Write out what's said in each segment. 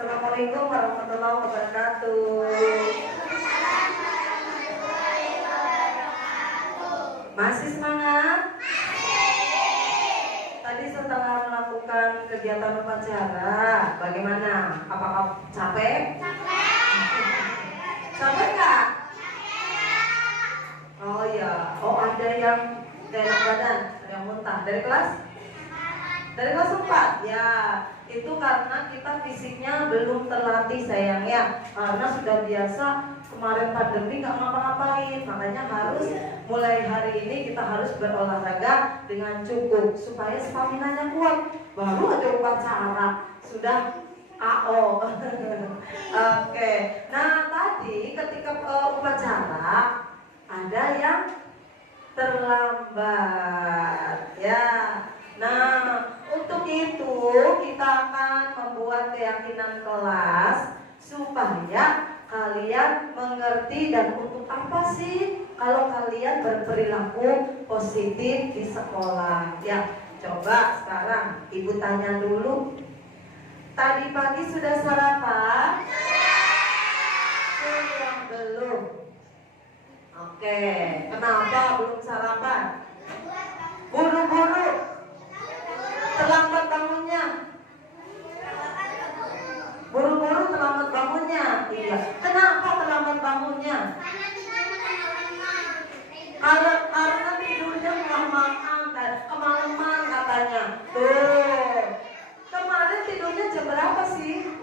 Assalamualaikum warahmatullahi wabarakatuh. Masih semangat? Tadi setelah melakukan kegiatan upacara, bagaimana? Apakah capek? Capek nggak? Oh ya, ada yang enak badan, ada yang muntah. Dari kelas? Dari kelas 4? Ya, itu karena kita fisiknya belum terlatih sayang ya. Karena sudah biasa kemarin pandemi nggak ngapa-ngapain. Makanya harus mulai hari ini kita harus berolahraga dengan cukup supaya stamina-nya kuat. Baru aja upacara sudah AO. Oke. Nah, tadi ketika upacara ada yang terlambat ya. Nah, untuk itu kita akan membuat keyakinan kelas supaya kalian mengerti dan untuk apa sih kalau kalian berperilaku positif di sekolah. Ya, coba sekarang Ibu tanya dulu. Tadi pagi sudah sarapan? Sudah belum? Oke, kenapa belum sarapan? Buru-buru terlambat bangunnya. Buru-buru terlambat bangunnya. Iya. Kenapa terlambat bangunnya? Karena tidurnya kemalaman katanya. Tuh. Kemarin tidurnya jam berapa sih?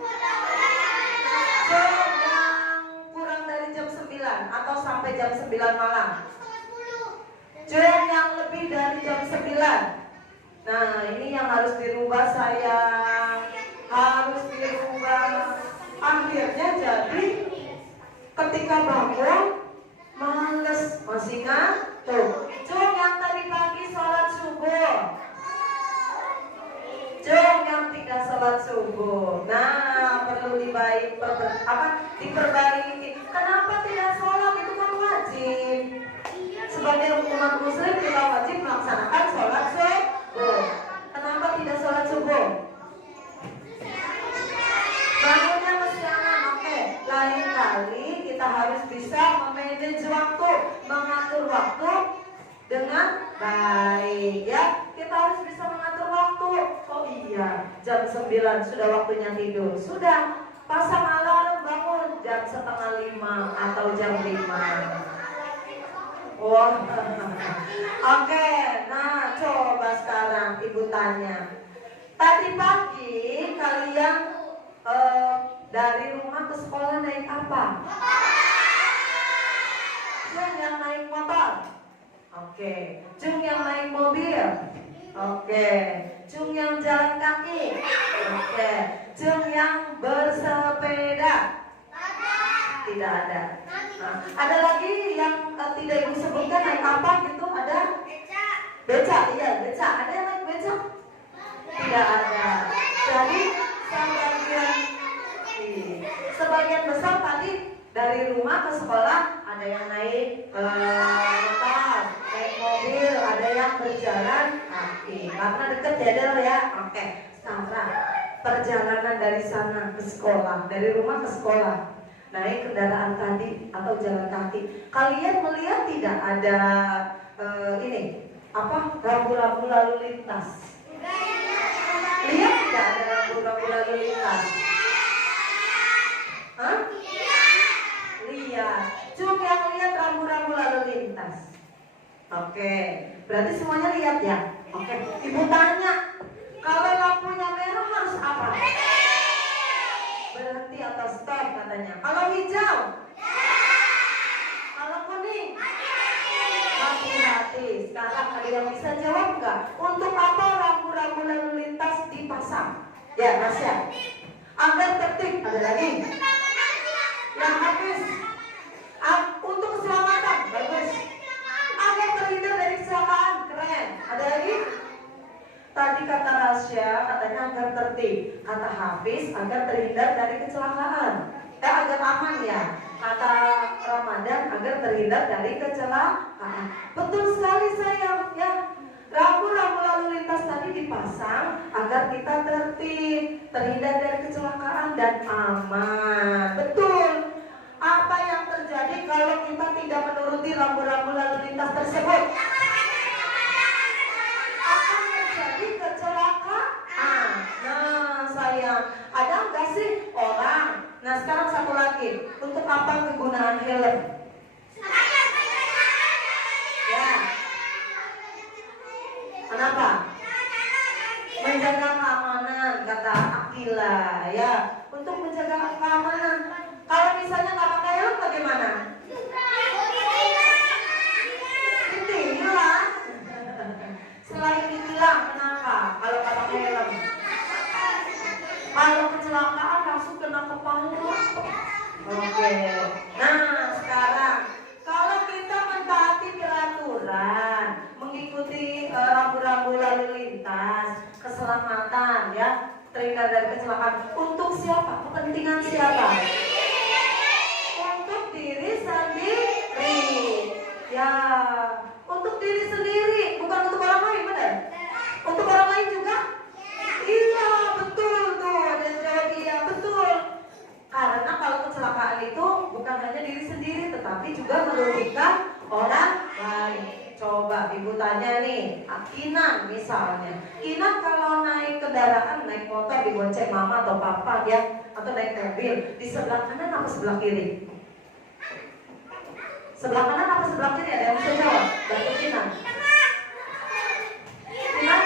Jam yang kurang dari jam 9 atau sampai jam 9 malam? Jam yang lebih dari jam 9. Nah, ini yang harus dirubah sayang. Harus dirubah. Akhirnya jadi ketika bangun males, masih ngantuk. Jom yang tadi pagi sholat subuh. Jom yang tidak sholat subuh. Nah, perlu diperbaiki. Kenapa tidak sholat? Itu kan wajib. Sebagai umat muslim kita wajib melaksanakan sholat subuh. Kenapa tidak sholat subuh? Bangunnya kesiangan. Oke, lain kali kita harus bisa memanage waktu, mengatur waktu dengan baik ya. Kita harus bisa mengatur waktu. Oh iya, jam 9 sudah waktunya tidur. Sudah, pasang alarm bangun jam 4:30 atau jam 5. Wah, oke. Nah, coba sekarang Ibu tanya. Tadi pagi kalian dari rumah ke sekolah naik apa? Jung yang naik motor. Oke. Jung yang naik mobil. Oke. Jung yang jalan kaki. Oke. Jung yang bersepeda. Tidak ada. Nah, ada lagi yang tidak Ibu sebutkan naik apa gitu? Ada? Beca, iya beca. Ada yang naik beca? Tidak ada. Jadi sebagian besar tadi dari rumah ke sekolah ada yang naik motor, naik mobil, ada yang berjalan kaki. Karena deket ya. Oke. Sekarang perjalanan dari sana ke sekolah, dari rumah ke sekolah, naik kendaraan tadi atau jalan kaki, kalian melihat tidak ada rambu-rambu lalu lintas? Lihat tidak ada rambu-rambu lalu lintas? Hah? Lihat. Cuma yang lihat rambu-rambu lalu lintas. Oke, berarti semuanya lihat ya. Oke, Ibu tanya, kalau lampunya merah harus apa? Berhenti atau stop katanya. Kalau hijau? Kalau kuning? Hati-hati. Sekarang ada yang bisa jawab nggak? Untuk apa rambu-rambu lalu lintas dipasang? Ya, Rasya. Agar tertib. Ada lagi? Yang habis. Untuk keselamatan. Bagus. Agar terhindar dari kecelakaan. Keren. Ada lagi? Tadi kata Rasya katanya agar tertib. Kata Hafiz agar terhindar dari kecelakaan. Agar aman ya. Kata Ramadan agar terhindar dari kecelakaan. Betul sekali sayang ya. Rambu-rambu lalu lintas tadi dipasang agar kita tertib, terhindar dari kecelakaan. dan aman. Betul. Apa yang terjadi kalau kita tidak menuruti rambu-rambu lalu lintas tersebut? Akan terjadi kecelakaan. Nah sayang, ada nggak sih orang? Nah sekarang satu lagi, untuk apa kegunaan helm? Ya. Kenapa? Menjaga keamanan, kata Akila ya. Untuk menjaga keamanan. Kalau misalnya nggak pakai helm bagaimana? Ditilang. Selain ditilang, kenapa? Kalau nggak pakai helm? Kalau kecelakaan langsung kena kepala. Oke. Nah sekarang kalau kita mentaati peraturan, mengikuti rambu-rambu lalu lintas, keselamatan ya, terhindar dari kecelakaan. Untuk siapa? Kepentingan siapa? Untuk diri sendiri. Ya, untuk diri sendiri, bukan untuk orang lain, benar? Untuk orang lain juga? Iya, betul tuh. Dan jawab iya, betul. Karena kalau kecelakaan itu bukan hanya diri sendiri, tetapi juga merugikan orang lain. Coba ibu tanya nih, Kinan misalnya, Kinan kalau naik kendaraan, naik motor dibonceng mama atau papa ya, atau naik mobil, di sebelah kanan apa sebelah kiri? Sebelah kanan apa sebelah kiri? Ada yang bisa jawab? Bantu Kinan. Kinan?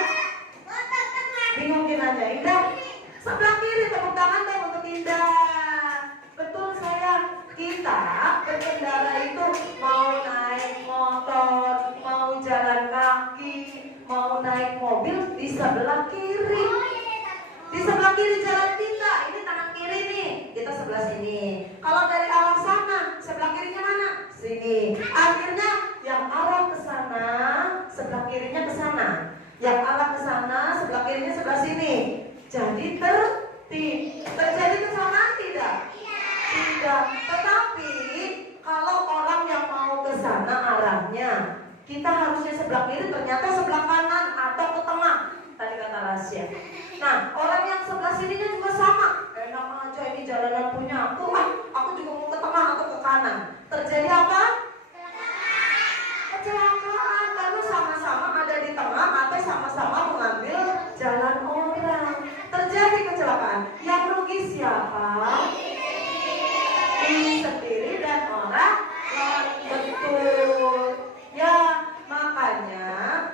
Bingung Kinannya? Indah? Sebelah kiri, tepuk tangan dong untuk Indah. Betul sayang, kita berkendara itu mau naik motor, mau jalan kaki, mau naik mobil di sebelah kiri. Di sebelah kiri jalan kita, ini tangan kiri nih, kita sebelah sini. Kalau dari arah sana, sebelah kirinya mana? Sini. Akhirnya yang arah ke sana, sebelah kirinya ke sana. Yang arah ke sana, sebelah kirinya sebelah sini. Jadi terjadi kecelakaan tidak? Tidak. Tetapi kalau orang yang mau ke sana arahnya, kita harusnya sebelah kiri, ternyata sebelah kanan atau ke tengah. Tadi kata Rasya. Nah, orang yang sebelah sininya juga sama. Enak aja ini jalanan punya aku. Aku juga mau ke tengah atau ke kanan. Terjadi apa? Kecelakaan. Karena sama-sama ada di tengah atau sama-sama mengambil jalan orang. Terjadi kecelakaan. Yang rugi siapa? Diri sendiri dan orang lain. Betul. Ya, makanya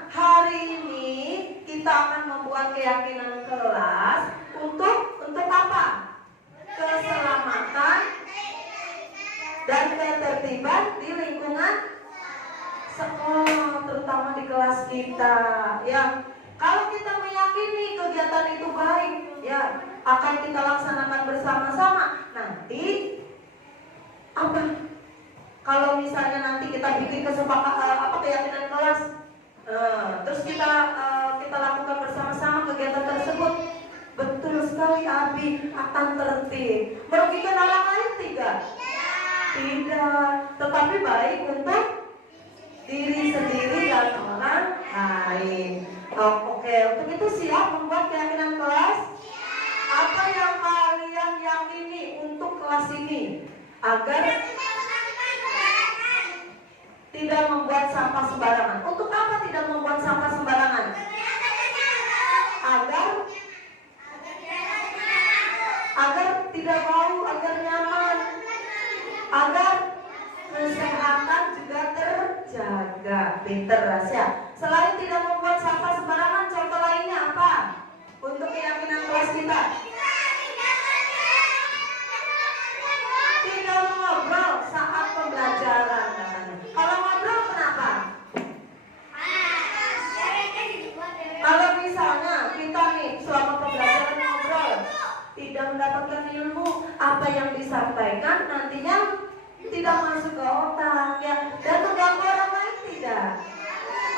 hari ini kita akan membuat keyakinan kelas untuk apa? Keselamatan dan ketertiban di lingkungan sekolah, terutama di kelas kita. Ya, kalau kita meyakini kegiatan itu baik, ya akan kita laksanakan bersama-sama. Nanti apa? Kalau misalnya nanti kita bikin kesepakatan keyakinan kelas, terus kita lakukan bersama-sama kegiatan tersebut, betul sekali Abi, akan tertib. Merugikan orang lain tidak? Tidak, tetapi baik untuk diri sendiri dan orang lain. Oke, untuk itu siap membuat keyakinan kelas? Apa yang kalian yakini untuk kelas ini agar tidak membuat sampah sembarangan? Untuk apa tidak membuat sampah sembarangan? Agar tidak bau, agar nyaman, agar kesehatan juga terjaga. Pinter Rasya. Selain tidak membuat sampah sembarangan, contoh lainnya apa? Untuk keyakinan kelas kita. Tidak ngobrol saat pembelajaran. Kalau ngobrol kenapa? Kalau misalnya kita nih selama pembelajaran ngobrol, tidak mendapatkan ilmu, apa yang disampaikan nantinya tidak masuk ke otak ya, dan mengganggu orang lain tidak.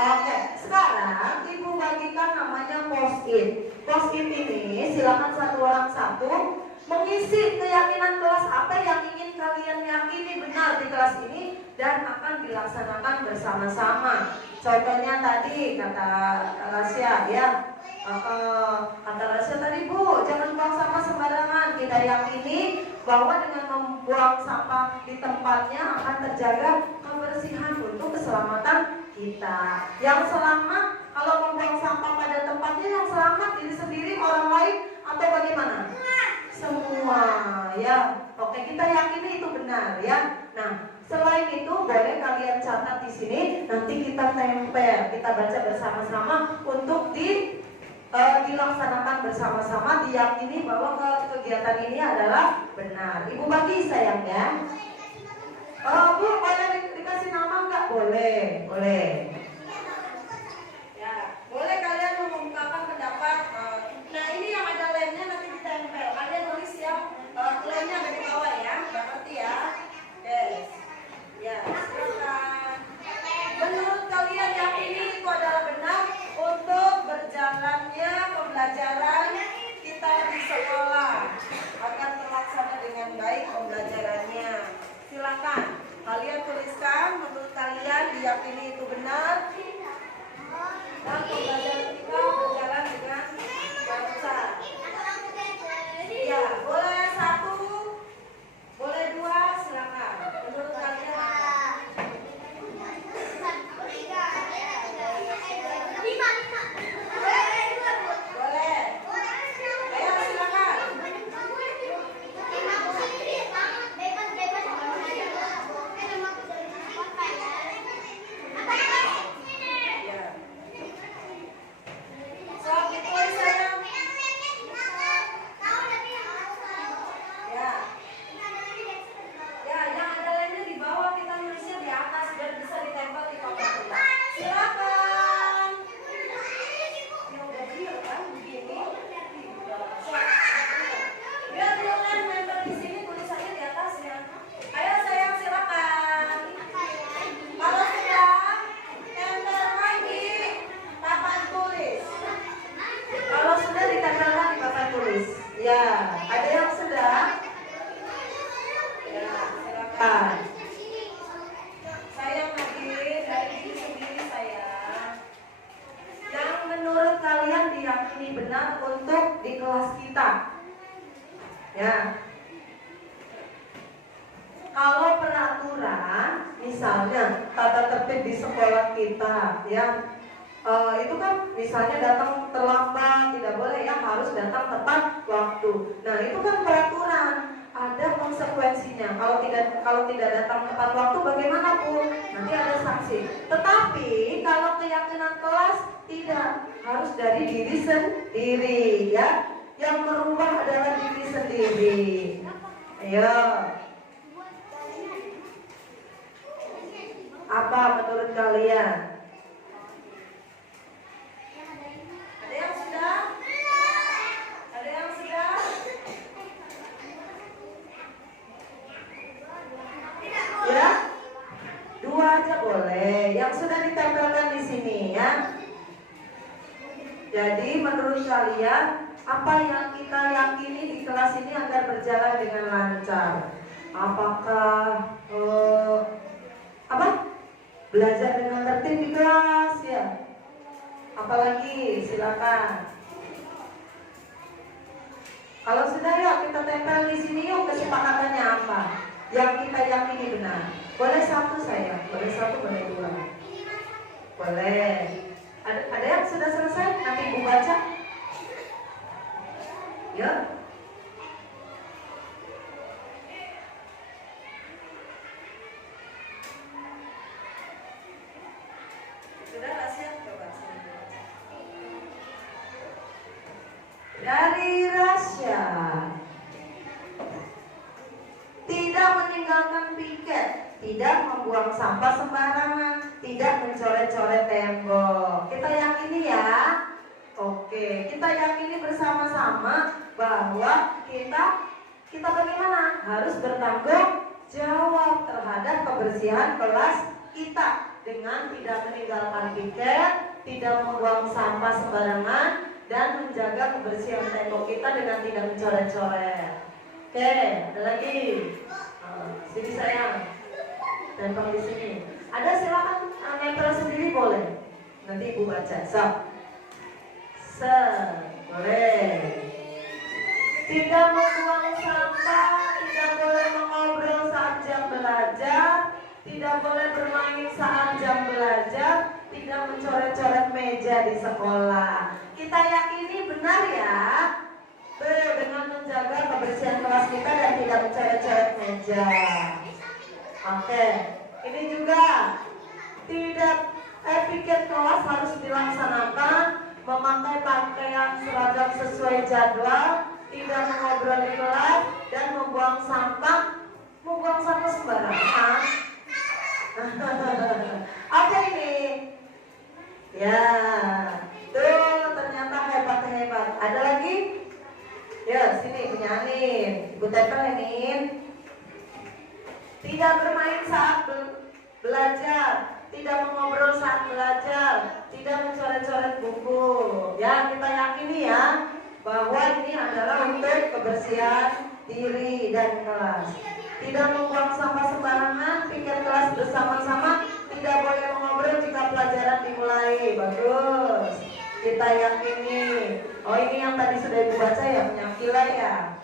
Oke, sekarang ibu bagikan namanya post-it. Post-it ini silakan satu orang satu mengisi keyakinan kelas apa yang ingin kalian yakini benar di kelas ini dan akan dilaksanakan bersama-sama. Contohnya tadi kata Rasya ya, Kata Rasya tadi, Bu, jangan buang sampah sembarangan. Kita yakini bahwa dengan membuang sampah di tempatnya akan terjaga kebersihan untuk keselamatan kita. Yang selamat kalau membuang sampah pada tempatnya, yang selamat diri sendiri, orang lain, atau bagaimana? Semua, ya. Oke, kita yakini itu benar, ya. Nah, selain itu boleh kalian catat di sini. Nanti kita tempel, kita baca bersama-sama untuk dilaksanakan bersama-sama, diyakini bahwa kegiatan ini adalah benar. Ibu bagi sayang ya. Bu, boleh dikasih nama nggak? Boleh, boleh. Ya, boleh kalian mengungkapkan pendapat. Nah, ini yang ada lemnya nanti ditempel. Kalian tulis yang lemnya ada di bawah ya. Nggak ngerti ya? Yes. Ya, silakan. Menurut kalian yang ini itu adalah benar untuk berjalannya pembelajaran kita di sekolah akan terlaksana dengan baik pembelajarannya. Silakan kalian tuliskan menurut kalian diyakini itu benar dan pembelajaran kita berjalan dengan lancar. Ya, boleh 1, boleh 2, silakan. Menurut kalian apa? Boleh. Ayo silakan. Ya. Soal ditulis sayang. Ya. Ya, yang ada lemnya di bawah, kita nulisnya di atas biar bisa ditempel di papan tulis. Silakan. Ya udah clear kan begini. Biar tulisan nempel di sini, tulisannya di atas ya. Ayo sayang silakan. Kalau sudah tempelkan di papan tulis. Kalau sudah ditempelkan di papan tulis. Ya, ada yang sudah? Ya, silakan. Sayang Nadir, dari diri sendiri sayang. Yang menurut kalian diyakini benar untuk di kelas kita. Ya. Kalau peraturan, misalnya tata tertib di sekolah kita, ya, itu kan misalnya datang terlambat, tidak boleh ya, harus datang tepat waktu. Nah, itu kan peraturan, ada konsekuensinya. Kalau tidak datang tepat waktu, bagaimana Bu? Nanti ada sanksi. Tetapi kalau keyakinan kelas tidak, harus dari diri sendiri, ya. Yang merubah adalah diri sendiri. Ayo. Apa menurut kalian? Ada yang sudah? Ada yang sudah? Ya? 2 aja boleh. Yang sudah ditempelkan di sini ya. Jadi menurut kalian apa yang kita yakini di kelas ini agar berjalan dengan lancar? Apakah belajar dengan tertib di kelas ya? Apalagi silakan. Kalau sudah ya kita tempel di sini yuk, kesepakatannya apa? Yang kita yakini benar. Boleh 1 sayang, boleh 1, boleh 2. Boleh. Ada yang sudah selesai? Nanti Ibu baca. Ya. Sudah Rasya? Coba sini. Dari Rasya. Tidak meninggalkan piket, tidak membuang sampah sembarangan, tidak mencoret-coret tembok. Kita yakini ya. Oke, kita yakini bersama-sama bahwa kita bagaimana? Harus bertanggung jawab terhadap kebersihan kelas kita dengan tidak meninggalkan piket, tidak membuang sampah sembarangan, dan menjaga kebersihan tembok kita dengan tidak mencoret-coret. Oke, ada lagi. Sini sayang, tempel di sini. Ada silakan nempel sendiri boleh. Nanti Ibu baca. So. Boleh. Tidak membuang sampah, tidak boleh mengobrol saat jam belajar, tidak boleh bermain saat jam belajar, tidak mencoret-coret meja di sekolah. Kita yakini benar ya, dengan menjaga kebersihan kelas kita dan tidak mencoret-coret meja. Oke, ini juga tidak etiket kelas harus dilaksanakan, memakai pakaian seragam sesuai jadwal, tidak mengobrol di kelas, dan membuang sampah sembarangan. Apa ini? Ya, tuh ternyata hebat. Ada lagi? Ya, sini punya Anin. Ibu tempel Anin. Tidak bermain saat belajar, tidak mengobrol saat belajar, tidak mencoret-coret buku. Ya, kita yakini ya bahwa ini adalah untuk kebersihan diri dan kelas. Tidak membuang sampah sembarangan, piket kelas bersama-sama, tidak boleh mengobrol jika pelajaran dimulai. Bagus. Kita yakini. Oh, ini yang tadi sudah dibaca ya, punya Kila ya.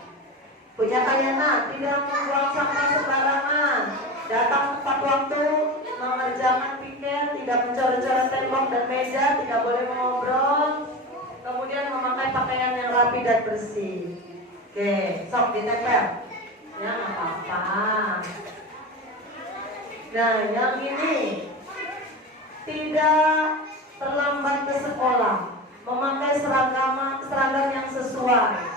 Punya Kayana, tidak membuang sampah sembarangan, datang tepat waktu, mengerjakan piket, tidak mencoret-coret tembok dan meja, tidak boleh mengobrol, kemudian memakai pakaian yang rapi dan bersih. Oke, sok ditempel. Ya, nggak apa-apa. Nah, yang ini tidak terlambat ke sekolah, memakai seragam yang sesuai.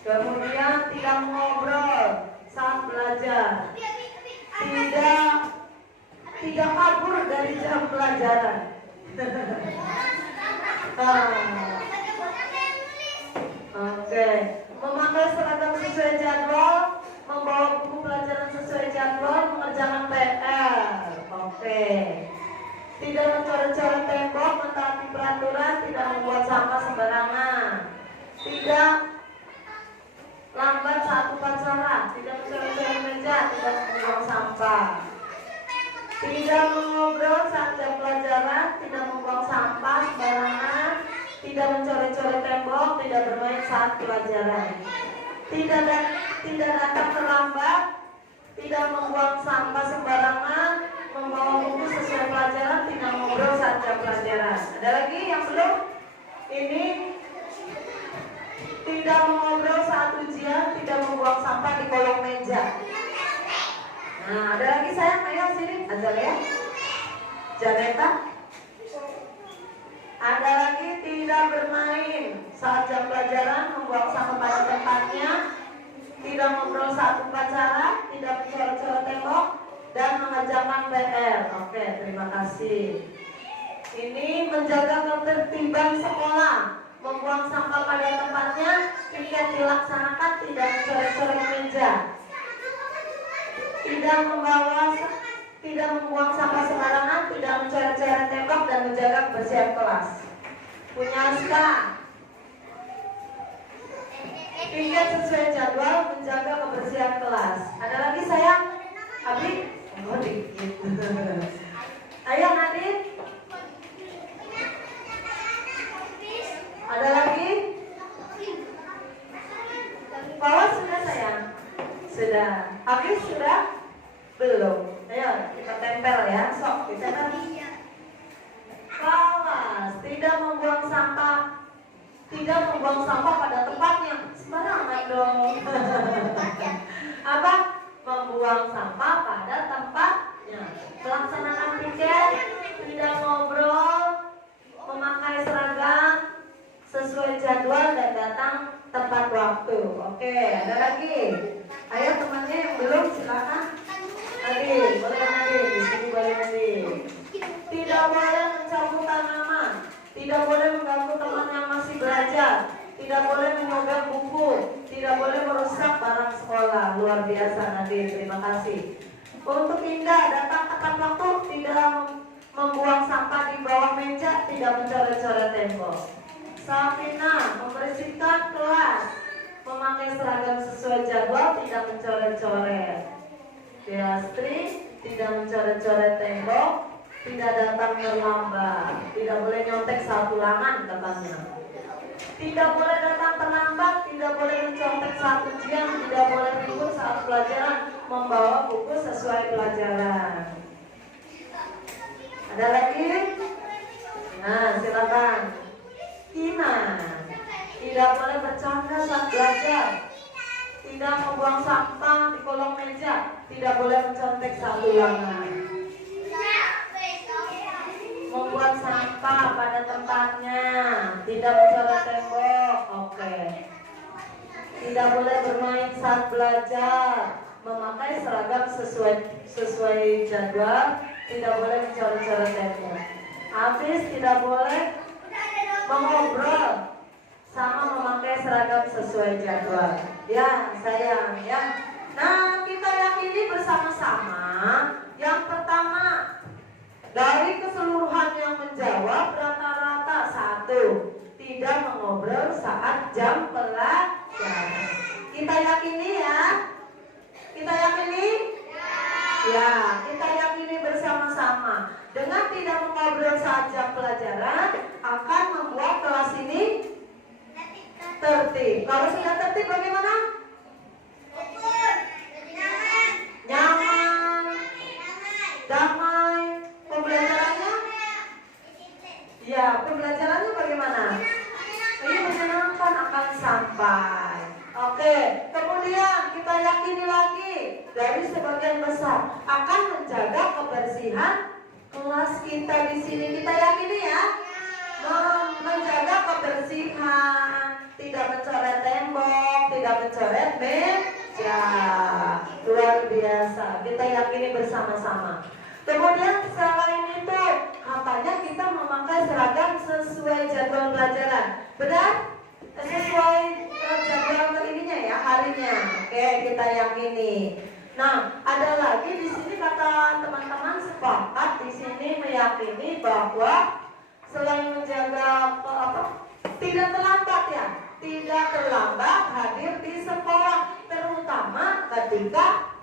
Kemudian tidak mengobrol saat belajar, tidak kabur dari jam pelajaran. Oke, memakai seragam sesuai jadwal, membawa buku pelajaran sesuai jadwal, mengerjakan PR. Oke. Tidak mencoret-coret tembok, mentaati peraturan, tidak membuat sampah sembarangan. Tidak lambat saat upacara, tidak mencoret-coret meja, tidak membuang sampah. Tidak mengobrol saat jam pelajaran, tidak membuang sampah sembarangan, tidak mencoret-coret tembok, tidak bermain saat pelajaran. Tidak datang terlambat, tidak membuang sampah sembarangan, membawa buku sesuai pelajaran, tidak ngobrol saat jam pelajaran. Ada lagi yang belum? Ini tidak mengobrol saat ujian, tidak membuang sampah di kolong meja. Nah, ada lagi sayang, ayo sini, Azalea, Janeta. Ada lagi tidak bermain saat jam pelajaran, membuang sampah pada tempatnya, tidak ngobrol saat upacara, tidak mencoret-coret tembok, dan mengerjakan PR. Oke, terima kasih. Ini menjaga ketertiban sekolah, membuang sampah pada tempatnya, piket dilaksanakan, tidak mencoret-coret meja, tidak membuang sampah sembarangan, tidak mencoret-coret tembok, dan menjaga kebersihan kelas. Punya Aska. Piket sesuai jadwal, menjaga kebersihan kelas. Ada lagi sayang? Abi? Oh, dikit. Ayo Nadine. Ada lagi? Paula sudah sayang? Sudah. Habis sudah? Belum. Ayo kita tempel ya. Sok kita awas, tidak membuang sampah pada tempatnya. Sembarangan dong. Apa? Membuang sampah pada tempatnya. Melaksanakan piket, tidak ngobrol, memakai seragam sesuai jadwal dan datang tepat waktu. Oke, ada lagi? Ayo temannya yang belum silakan. Nadine, boleh Nadine, di sini boleh Nadine. Tidak boleh mencabut tanaman, tidak boleh mengganggu teman yang masih belajar, tidak boleh menyogok buku, tidak boleh merusak barang sekolah. Luar biasa Nadine, terima kasih. Untuk Indah, datang tepat waktu, tidak membuang sampah di bawah meja, tidak mencoret-coret tembok. Safina, membersihkan kelas, memakai seragam sesuai jadwal, tidak mencoret-coret. Beastri, tidak mencoret-coret tembok, tidak datang terlambat, tidak boleh nyontek saat ulangan katanya. Tidak boleh datang terlambat, tidak boleh mencontek saat ujian, tidak boleh ribut saat pelajaran, membawa buku sesuai pelajaran. Ada lagi? Nah, silakan. Ina, tidak boleh bercanda saat belajar, tidak membuang sampah di kolong meja, tidak boleh mencontek saat ulangan, membuat sampah pada tempatnya, tidak mencoret tembok. Oke. Tidak boleh bermain saat belajar, memakai seragam sesuai jadwal, tidak boleh mencoret-coret tembok. Habis tidak boleh mengobrol sama memakai seragam sesuai jadwal. Ya, sayang ya. Nah, kita yakini bersama-sama. Yang pertama, dari keseluruhan yang menjawab rata-rata 1, tidak mengobrol saat jam pelajaran. Kita yakini ya? Kita yakini? Ya, kita yakini bersama-sama. Dengan tidak mengobrol saat jam pelajaran akan membuat kelas ini tertib. Kalau sudah tertib bagaimana? Nyaman, damai. Pembelajarannya? Ya, pembelajarannya bagaimana? Ini menyenangkan, akan sampai. Oke, kemudian kita yakini lagi dari sebagian besar akan menjaga kebersihan kelas kita di sini. Kita yakini ya, menjaga kebersihan, tidak mencoret tembok, tidak mencoret meja. Luar biasa. Kita yakini bersama-sama. Kemudian selain itu, katanya kita memakai seragam sesuai jadwal pelajaran. Benar? Sesuai jadwal ininya ya, harinya. Oke, kita yakini. Nah, ada lagi di sini kata teman-teman sepakat di sini meyakini bahwa selain menjaga tidak terlambat ya, tidak terlambat hadir di sekolah, terutama ketika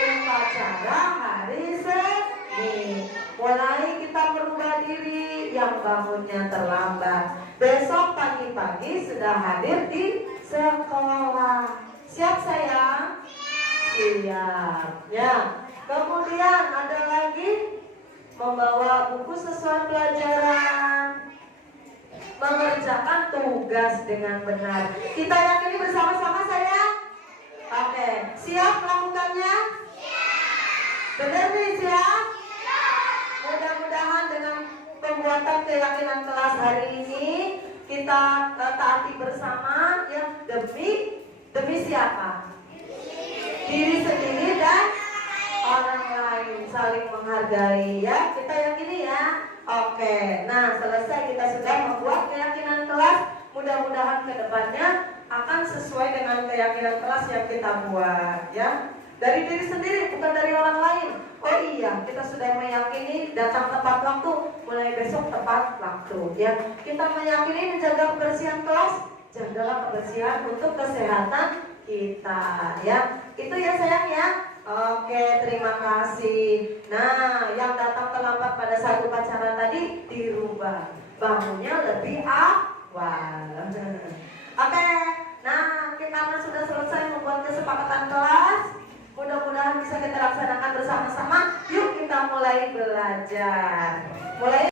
upacara hari Senin. Mulai kita merubah diri yang bangunnya terlambat. Besok pagi-pagi sudah hadir di sekolah. Siap sayang? Siap. Ya. Kemudian ada lagi membawa buku sesuai pelajaran, mengerjakan tugas dengan benar. Kita yakini bersama-sama sayang? Oke. Siap melakukannya? Benar nih, siap? Mudah-mudahan dengan pembuatan keyakinan kelas hari ini kita taati bersama ya, demi siapa? Diri sendiri dan orang lain, saling menghargai ya. Kita yakini ya. Oke. Nah, selesai kita sudah membuat keyakinan kelas. Mudah-mudahan kedepannya akan sesuai dengan keyakinan kelas yang kita buat ya. Dari diri sendiri, bukan dari orang lain. Oh iya, kita sudah meyakini datang tepat waktu, mulai besok tepat waktu ya. Kita meyakini menjaga kebersihan kelas, jagalah kebersihan untuk kesehatan kita ya. Itu ya sayang ya. Oke, terima kasih. Nah, yang datang terlambat pada saat upacara tadi dirubah, bangunnya lebih awal. Oke, nah karena sudah selesai membuat kesepakatan kelas, mudah-mudahan bisa kita laksanakan bersama-sama. Yuk kita mulai belajar. Mulai